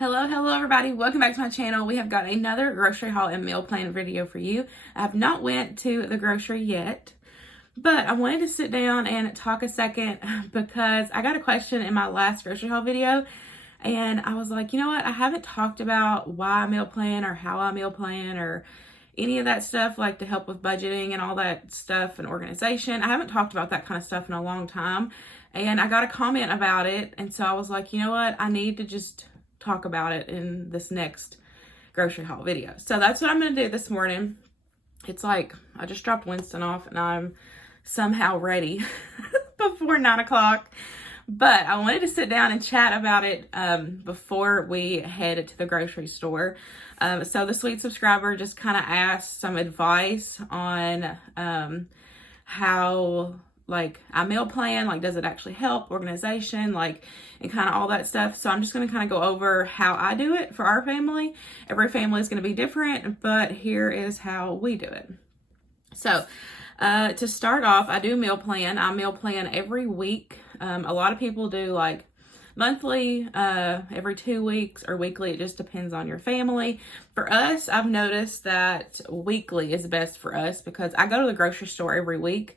Hello everybody. Welcome back to my channel. We have got another grocery haul and meal plan video for you. I have not went to the grocery yet, but I wanted to sit down and talk a second because I got a question in my last grocery haul video and I was like, you know what? I haven't talked about why I meal plan or how I meal plan or any of that stuff, like to help with budgeting and all that stuff and organization. I haven't talked about that kind of stuff in a long time, and I got a comment about it, and so I was like, you know what? I need to just talk about it in this next grocery haul video. So that's what I'm going to do this morning. It's like I just dropped Winston off and I'm somehow ready before 9 o'clock. But I wanted to sit down and chat about it before we head to the grocery store. So the sweet subscriber just kind of asked some advice on how like I meal plan, like does it actually help organization, like, and kind of all that stuff. So I'm just going to kind of go over how I do it for our family. Every family is going to be different, but here is how we do it. So to start off, I do meal plan. I meal plan every week. A lot of people do like monthly, every 2 weeks, or weekly. It just depends on your family. For us, I've noticed that weekly is best for us because I go to the grocery store every week.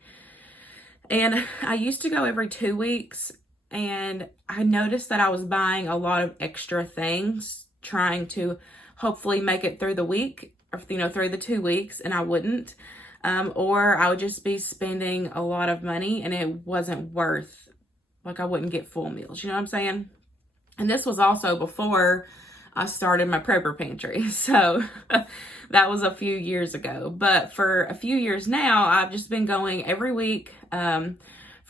And I used to go every 2 weeks, and I noticed that I was buying a lot of extra things, trying to hopefully make it through the week, or, through the 2 weeks, and I wouldn't. Or I would just be spending a lot of money, and it wasn't worth, like I wouldn't get full meals, you know what I'm saying? And this was also before I started my prepper pantry. So that was a few years ago. But for a few years now, I've just been going every week. For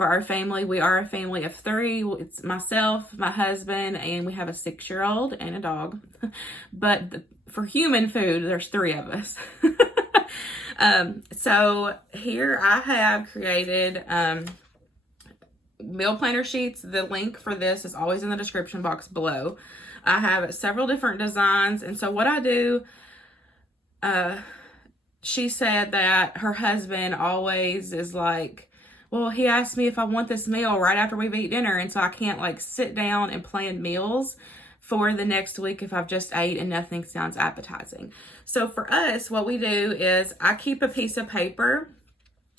our family, we are a family of 3. It's myself, my husband, and we have a 6-year-old and a dog. But for human food, there's 3 of us. So here I have created meal planner sheets. The link for this is always in the description box below. I have several different designs, and so what I do, she said that her husband always is like, well, he asked me if I want this meal right after we've eaten dinner, and so I can't like sit down and plan meals for the next week if I've just ate and nothing sounds appetizing. So for us, what we do is I keep a piece of paper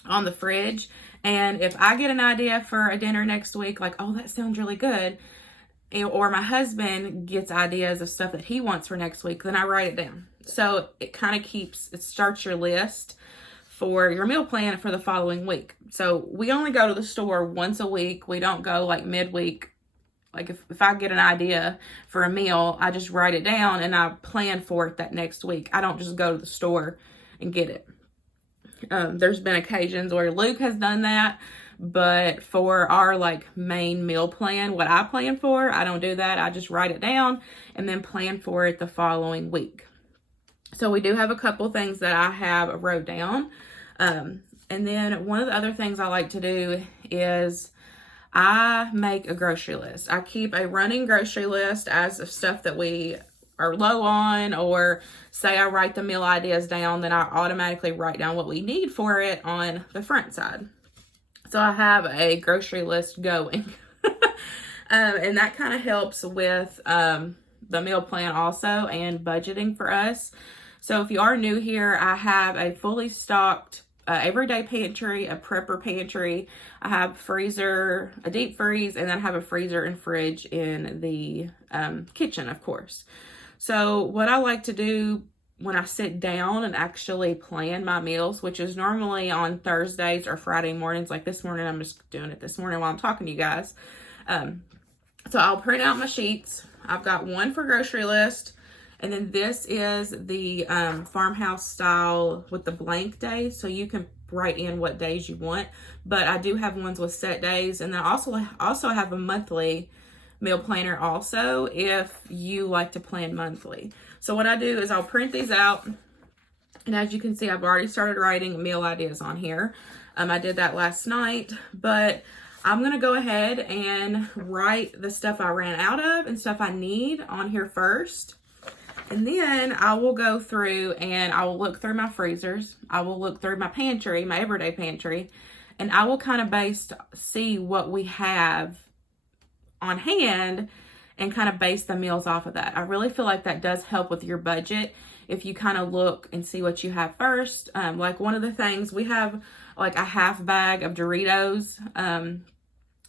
on the fridge, and if I get an idea for a dinner next week, like, oh, that sounds really good, or my husband gets ideas of stuff that he wants for next week, then I write it down. So it kind of it starts your list for your meal plan for the following week. So we only go to the store once a week. We don't go like midweek. Like if I get an idea for a meal, I just write it down and I plan for it that next week. I don't just go to the store and get it. There's been occasions where Luke has done that, but for our like main meal plan, what I plan for, I don't do that. I just write it down and then plan for it the following week. So we do have a couple things that I have wrote down. And then one of the other things I like to do is I make a grocery list. I keep a running grocery list as of stuff that we are low on, or say I write the meal ideas down, then I automatically write down what we need for it on the front side. So I have a grocery list going. And that kind of helps with the meal plan also and budgeting for us. So if you are new here, I have a fully stocked everyday pantry, a prepper pantry. I have freezer, a deep freeze, and then I have a freezer and fridge in the kitchen, of course. So what I like to do when I sit down and actually plan my meals, which is normally on Thursdays or Friday mornings, like this morning, I'm just doing it this morning while I'm talking to you guys. So I'll print out my sheets. I've got one for grocery list, and then this is the farmhouse style with the blank days, so you can write in what days you want. But I do have ones with set days, and then I also have a monthly meal planner also if you like to plan monthly. So what I do is I'll print these out, and as you can see, I've already started writing meal ideas on here. I did that last night, but I'm going to go ahead and write the stuff I ran out of and stuff I need on here first. And then I will go through and I will look through my freezers. I will look through my pantry, my everyday pantry, and I will kind of see what we have on hand and kind of base the meals off of that. I really feel like that does help with your budget if you kind of look and see what you have first. Like one of the things, we have like a half bag of Doritos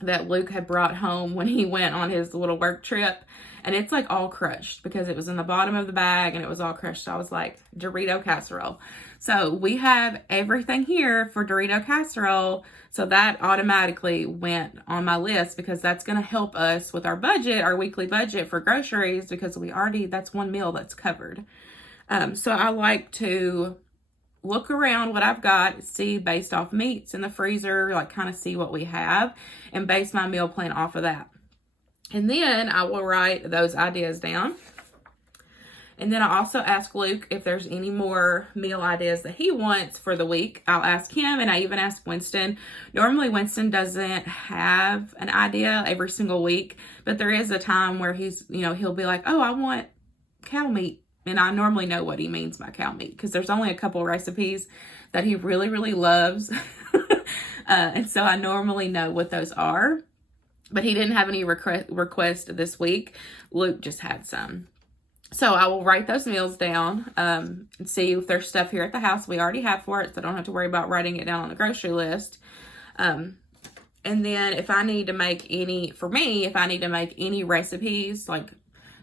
that Luke had brought home when he went on his little work trip. And it's like all crushed because it was in the bottom of the bag and it was all crushed. So I was like, Dorito Casserole. So we have everything here for Dorito Casserole. So that automatically went on my list because that's going to help us with our budget, our weekly budget for groceries, because that's one meal that's covered. So I like to look around what I've got, see based off meats in the freezer, like kind of see what we have and base my meal plan off of that. And then I will write those ideas down. And then I also ask Luke if there's any more meal ideas that he wants for the week. I'll ask him, and I even ask Winston. Normally Winston doesn't have an idea every single week, but there is a time where he'll be like, oh, I want cow meat. And I normally know what he means by cow meat because there's only a couple recipes that he really, really loves. And so I normally know what those are. But he didn't have any request this week. Luke just had some. So I will write those meals down and see if there's stuff here at the house we already have for it, so I don't have to worry about writing it down on the grocery list. And then if I need to make any recipes, like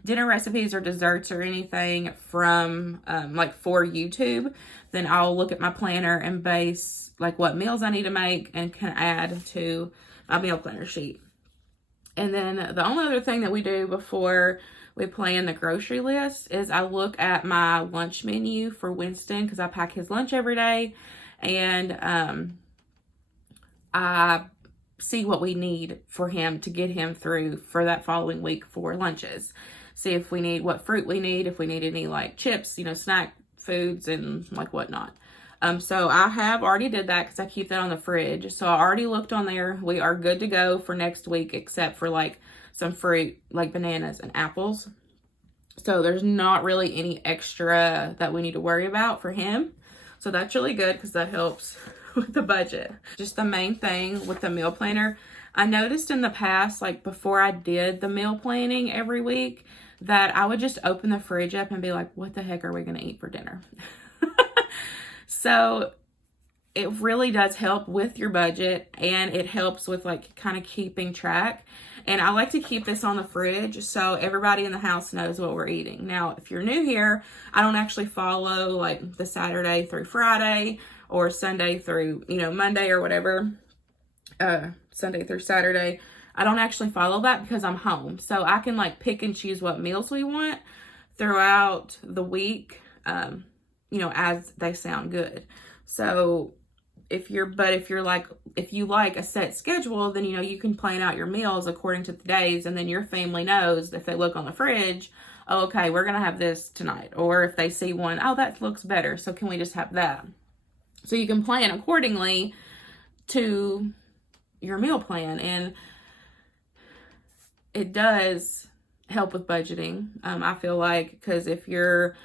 dinner recipes or desserts or anything from like for YouTube, then I'll look at my planner and base like what meals I need to make and can add to my meal planner sheet. And then the only other thing that we do before we plan the grocery list is I look at my lunch menu for Winston because I pack his lunch every day, and I see what we need for him to get him through for that following week for lunches. See if we need what fruit we need, if we need any like chips, snack foods and like whatnot. So I have already did that because I keep that on the fridge. So I already looked on there. We are good to go for next week, except for like some fruit, like bananas and apples. So there's not really any extra that we need to worry about for him. So that's really good because that helps with the budget. Just the main thing with the meal planner, I noticed in the past, like before I did the meal planning every week, that I would just open the fridge up and be like, what the heck are we going to eat for dinner? So it really does help with your budget, and it helps with like kind of keeping track. And I like to keep this on the fridge so everybody in the house knows what we're eating. Now, if you're new here, I don't actually follow like the Saturday through Friday or Sunday through, Monday or whatever, Sunday through Saturday. I don't actually follow that because I'm home. So I can like pick and choose what meals we want throughout the week, as they sound good. So if you like a set schedule, then, you can plan out your meals according to the days, and then your family knows if they look on the fridge, oh, okay, we're going to have this tonight. Or if they see one, oh, that looks better, so can we just have that? So you can plan accordingly to your meal plan, and it does help with budgeting. I feel like, because if you're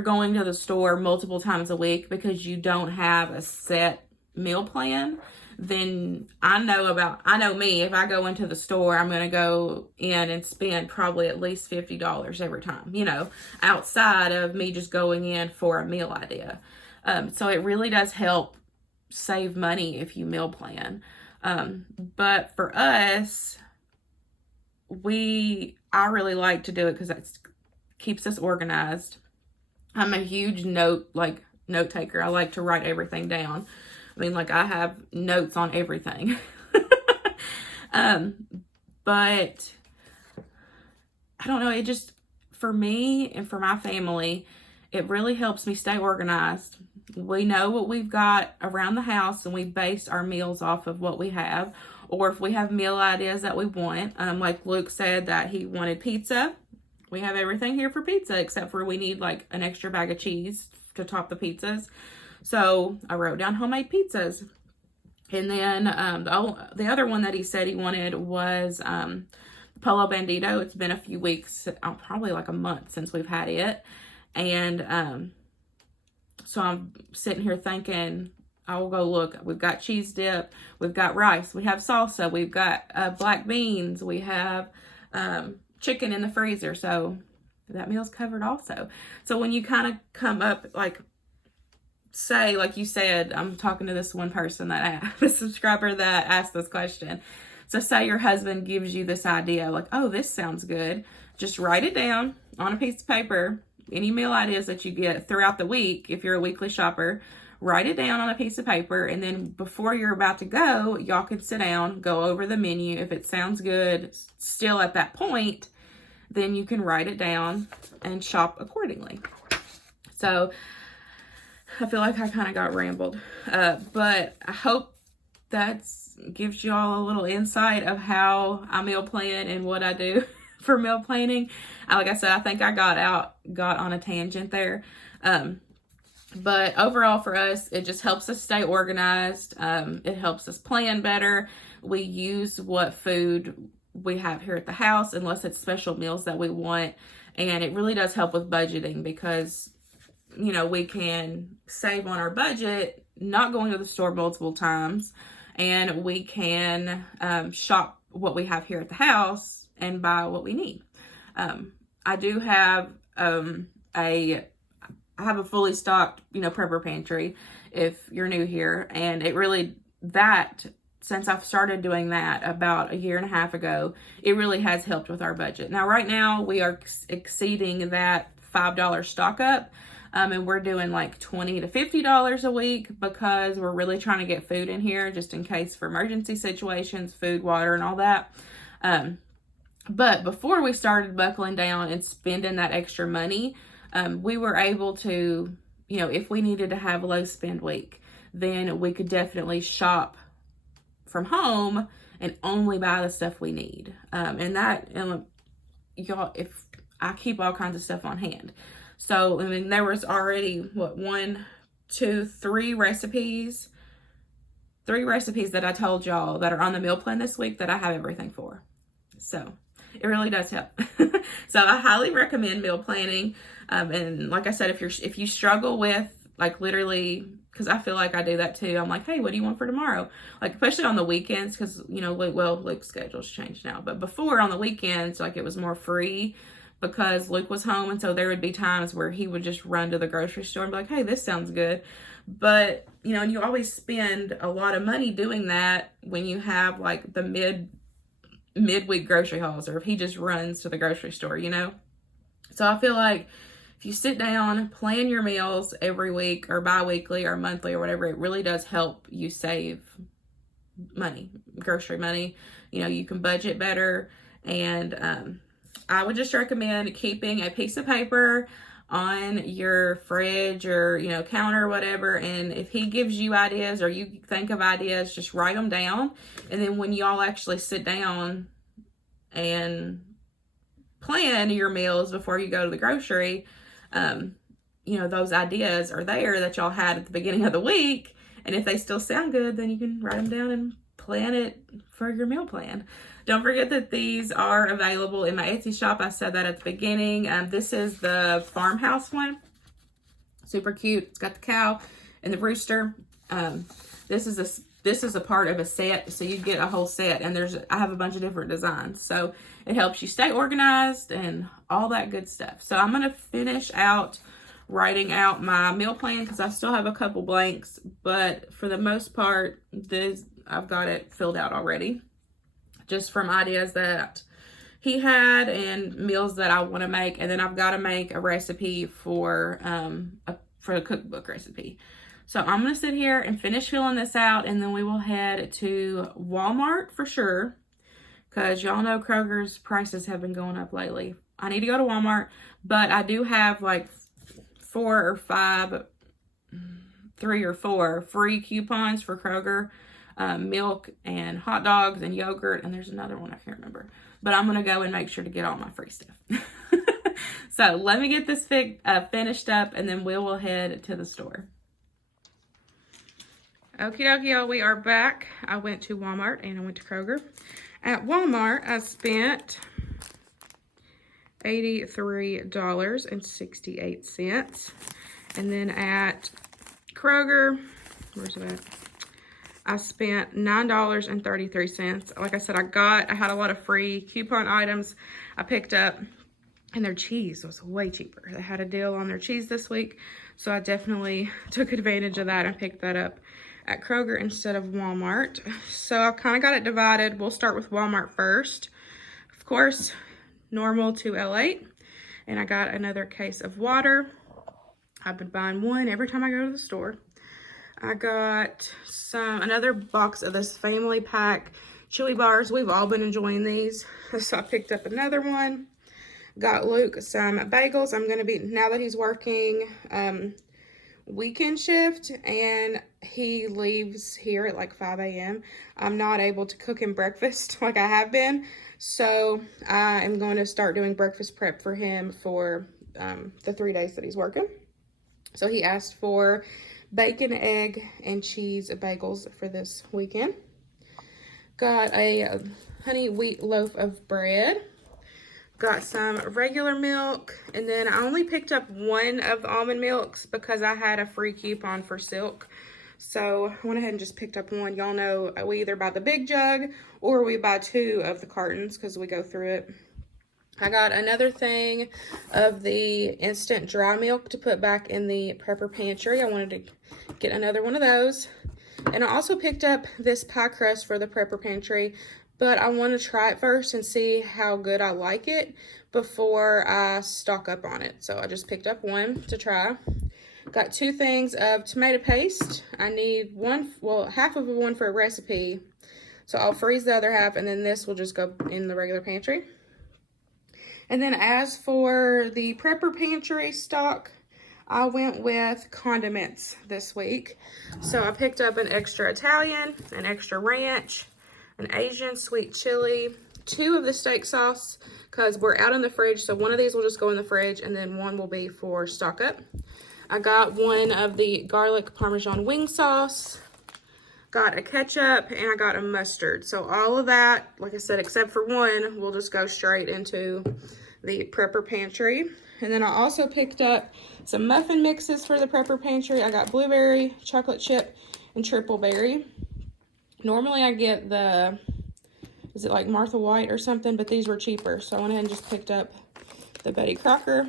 going to the store multiple times a week because you don't have a set meal plan, then I know me, if I go into the store, I'm going to go in and spend probably at least $50 every time, outside of me just going in for a meal idea. So it really does help save money if you meal plan. But for us, I really like to do it because it keeps us organized. I'm a huge note taker. I like to write everything down. I have notes on everything. But I don't know, it just, for me and for my family, it really helps me stay organized. We know what we've got around the house, and we base our meals off of what we have. Or if we have meal ideas that we want, like Luke said that he wanted pizza, we have everything here for pizza, except for we need like an extra bag of cheese to top the pizzas. So I wrote down homemade pizzas. And then the other one that he said he wanted was Polo Bandito. It's been a few weeks, probably like a month since we've had it. And so I'm sitting here thinking, I'll go look. We've got cheese dip. We've got rice. We have salsa. We've got black beans. We have chicken in the freezer, so that meal's covered also. So when you kind of come up, like, say, like you said, I'm talking to this one person the subscriber that asked this question. So say your husband gives you this idea, like, oh, this sounds good. Just write it down on a piece of paper. Any meal ideas that you get throughout the week, if you're a weekly shopper, write it down on a piece of paper. And then before you're about to go, y'all can sit down, go over the menu. If it sounds good still at that point, then you can write it down and shop accordingly. So I feel like I kind of got rambled, but I hope that gives y'all a little insight of how I meal plan and what I do for meal planning. Like I said, I think I got on a tangent there. But overall for us, it just helps us stay organized. It helps us plan better. We use what food we have here at the house, unless it's special meals that we want. And it really does help with budgeting because, you know, we can save on our budget, not going to the store multiple times, and we can shop what we have here at the house and buy what we need. I do have I have a fully stocked, you know, prepper pantry if you're new here, and it really, since I've started doing that about a year and a half ago, it really has helped with our budget. Now, right now, we are exceeding that $5 stock up, and we're doing like $20 to $50 a week because we're really trying to get food in here just in case for emergency situations, food, water, and all that. But before we started buckling down and spending that extra money, we were able to, you know, if we needed to have a low spend week, then we could definitely shop from home and only buy the stuff we need. And y'all, if I keep all kinds of stuff on hand. So, I mean, there was already, three recipes that I told y'all that are on the meal plan this week that I have everything for. So, it really does help. So, I highly recommend meal planning. And like I said, if you struggle with, like, literally, because I feel like I do that too. I'm like, hey, what do you want for tomorrow? Like, especially on the weekends, because, you know, Luke's schedule's changed now. But before, on the weekends, like, it was more free because Luke was home. And so there would be times where he would just run to the grocery store and be like, hey, this sounds good. But, you know, and you always spend a lot of money doing that when you have, like, the midweek grocery hauls, or if he just runs to the grocery store, you know? So I feel like if you sit down, plan your meals every week or bi-weekly or monthly or whatever, it really does help you save money, grocery money. You know, you can budget better. And I would just recommend keeping a piece of paper on your fridge or, you know, counter or whatever. And if he gives you ideas or you think of ideas, just write them down. And then when y'all actually sit down and plan your meals before you go to the grocery, you know, those ideas are there that y'all had at the beginning of the week. And if they still sound good, then you can write them down and plan it for your meal plan. Don't forget that these are available in my Etsy shop. I said that at the beginning. This is the farmhouse super cute. It's got the cow and the rooster. This is a part of a set, so you get a whole set, and I have a bunch of different designs, so it helps you stay organized and all that good stuff. So I'm gonna finish out writing out my meal plan because I still have a couple blanks, but for the most part, I've got it filled out already, just from ideas that he had and meals that I want to make. And then I've got to make a recipe for a cookbook recipe. So I'm going to sit here and finish filling this out, and then we will head to Walmart for sure, because y'all know Kroger's prices have been going up lately. I need to go to Walmart, but I do have like 3 or 4 free coupons for Kroger, milk and hot dogs and yogurt, and there's another one I can't remember, but I'm going to go and make sure to get all my free stuff. So let me get this finished up, and then we will head to the store. Okie dokie, y'all, we are back. I went to Walmart and I went to Kroger. At Walmart, I spent $83.68. And then at Kroger, where's it at? I spent $9.33. Like I said, I had a lot of free coupon items I picked up, and their cheese was way cheaper. They had a deal on their cheese this week, so I definitely took advantage of that and picked that up at Kroger instead of Walmart. So I kind of got it divided. We'll start with Walmart first. Of course, normal 2L8. And I got another case of water. I've been buying one every time I go to the store. I got another box of this family pack chili bars. We've all been enjoying these, so I picked up another one. Got Luke some bagels. I'm gonna be, now that he's working weekend shift and he leaves here at like 5 a.m. I'm not able to cook him breakfast like I have been, so I am going to start doing breakfast prep for him for the 3 days that he's working. So he asked for bacon, egg, and cheese bagels for this weekend. Got a honey wheat loaf of bread. Got some regular milk, and then I only picked up one of the almond milks because I had a free coupon for Silk. So I went ahead and just picked up one. Y'all know we either buy the big jug or we buy 2 of the cartons because we go through it. I got another thing of the instant dry milk to put back in the prepper pantry. I wanted to get another one of those. And I also picked up this pie crust for the prepper pantry, but I want to try it first and see how good I like it before I stock up on it. So I just picked up one to try. Got 2 things of tomato paste. I need half of one for a recipe. So I'll freeze the other half, and then this will just go in the regular pantry. And then as for the prepper pantry stock, I went with Condiments this week. So I picked up an extra Italian, an extra ranch, an Asian sweet chili, 2 of the steak sauce, because we're out in the fridge. So one of these will just go in the fridge, and then one will be for stock up. I got one of the garlic Parmesan wing sauce, got a ketchup, and I got a mustard. So all of that, like I said, except for one, will just go straight into the prepper pantry. And then I also picked up some muffin mixes for the prepper pantry. I got blueberry, chocolate chip, and triple berry. Normally I get the, is it like Martha White or something, but these were cheaper. So I went ahead and just picked up the Betty Crocker.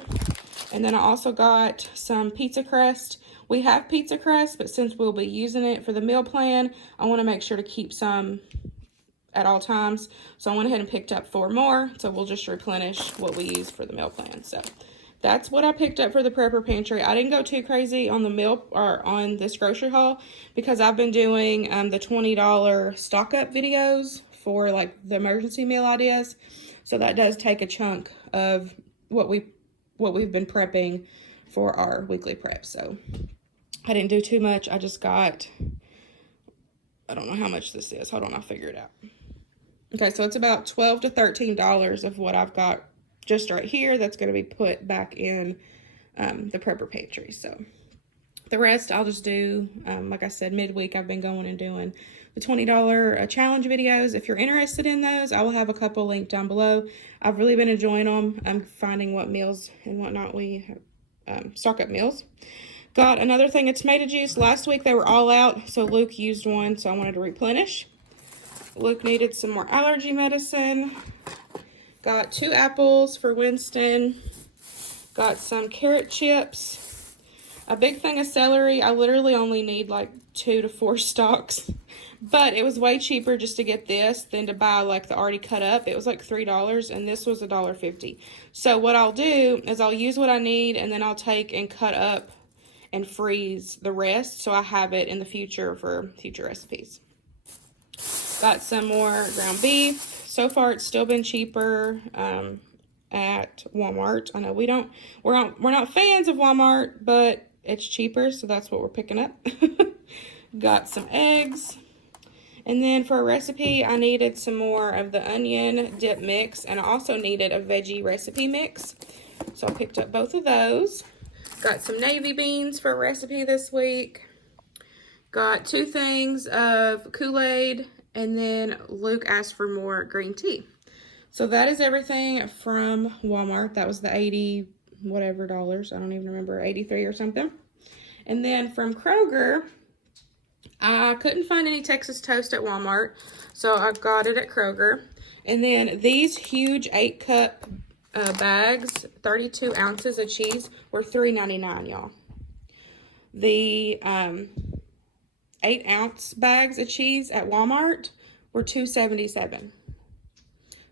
And then I also got some pizza crust. We have pizza crust, but since we'll be using it for the meal plan, I want to make sure to keep some at all times. So I went ahead and picked up 4 more. So we'll just replenish what we use for the meal plan. So that's what I picked up for the prepper pantry. I didn't go too crazy on the meal or on this grocery haul because I've been doing the $20 stock up videos for like the emergency meal ideas. So that does take a chunk of what we've been prepping for our weekly prep. So I didn't do too much. I just got, I don't know how much this is. Hold on, I'll figure it out. Okay, so it's about $12 to $13 of what I've got just right here that's going to be put back in the prepper pantry. So the rest I'll just do, like I said, midweek I've been going and doing the $20 challenge videos. If you're interested in those, I will have a couple linked down below. I've really been enjoying them. I'm finding what meals and whatnot we have, stock up meals. Got another thing of tomato juice. Last week they were all out, so Luke used one, so I wanted to replenish. Luke needed some more allergy medicine. Got 2 apples for Winston. Got some carrot chips. A big thing of celery. I literally only need like 2 to 4 stalks. But it was way cheaper just to get this than to buy like the already cut up. It was like $3 and this was $1.50. So what I'll do is I'll use what I need and then I'll take and cut up and freeze the rest so I have it in the future for future recipes. Got some more ground beef. So far it's still been cheaper at Walmart. I know we're not fans of Walmart, but it's cheaper, so that's what we're picking up. Got some eggs. And then for a recipe, I needed some more of the onion dip mix, and I also needed a veggie recipe mix. So I picked up both of those. Got some navy beans for a recipe this week. Got 2 things of Kool-Aid, and then Luke asked for more green tea. So that is everything from Walmart. That was the 80 whatever dollars. I don't even remember, 83 or something. And then from Kroger, I couldn't find any Texas toast at Walmart, so I got it at Kroger. And then these huge 8-cup bags, 32 ounces of cheese, were $3.99, y'all. The 8-ounce bags of cheese at Walmart were $2.77.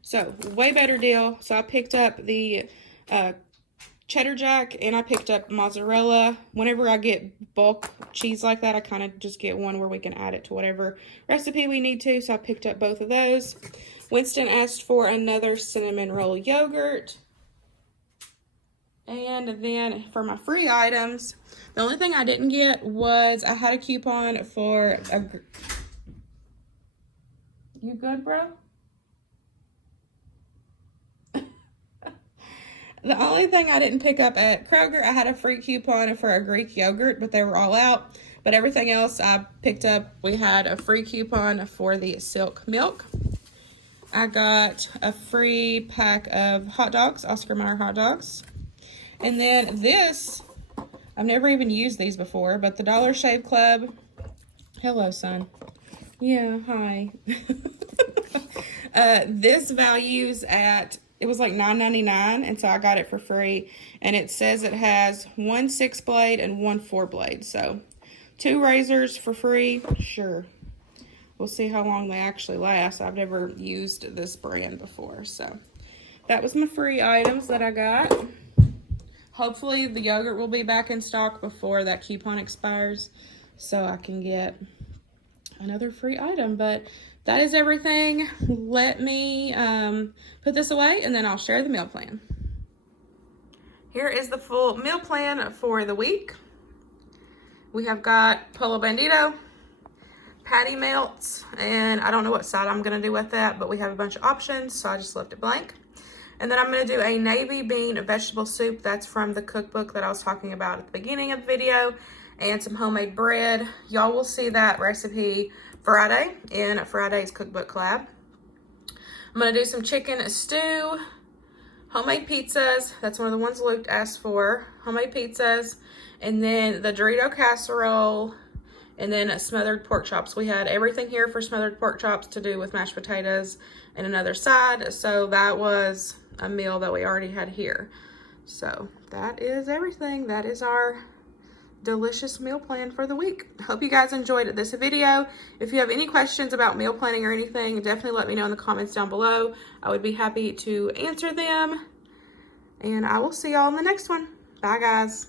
So, way better deal. So, I picked up the cheddar jack, and I picked up mozzarella. Whenever I get bulk cheese like that, I kind of just get one where we can add it to whatever recipe we need to. So I picked up both of those. Winston asked for another cinnamon roll yogurt. And then for my free items, the only thing I didn't get was I had a coupon for a... You good, bro? The only thing I didn't pick up at Kroger, I had a free coupon for a Greek yogurt, but they were all out. But everything else I picked up, we had a free coupon for the silk milk. I got a free pack of hot dogs, Oscar Mayer hot dogs. And then this, I've never even used these before, but the Dollar Shave Club. Hello, son. Yeah, hi. This values at... It was like $9.99, and so I got it for free. And it says it has 1 6-blade and 1 4-blade. So 2 razors for free. Sure. We'll see how long they actually last. I've never used this brand before. So that was my free items that I got. Hopefully the yogurt will be back in stock before that coupon expires, so I can get another free item. But that is everything. Let me put this away, and then I'll share the meal plan. Here is the full meal plan for the week. We have got Polo Bandito, patty melts, and I don't know what side I'm going to do with that, but we have a bunch of options, so I just left it blank. And then I'm going to do a navy bean vegetable soup. That's from the cookbook that I was talking about at the beginning of the video, and some homemade bread. Y'all will see that recipe Friday in Friday's cookbook collab. I'm going to do some chicken stew, homemade pizzas. That's one of the ones Luke asked for. Homemade pizzas. And then the Dorito Casserole. And then smothered pork chops. We had everything here for smothered pork chops to do with mashed potatoes and another side. So that was a meal that we already had here. So that is everything. That is our delicious meal plan for the week. Hope you guys enjoyed this video. If you have any questions about meal planning or anything, definitely let me know in the comments down below. I would be happy to answer them. And I will see y'all in the next one. Bye, guys.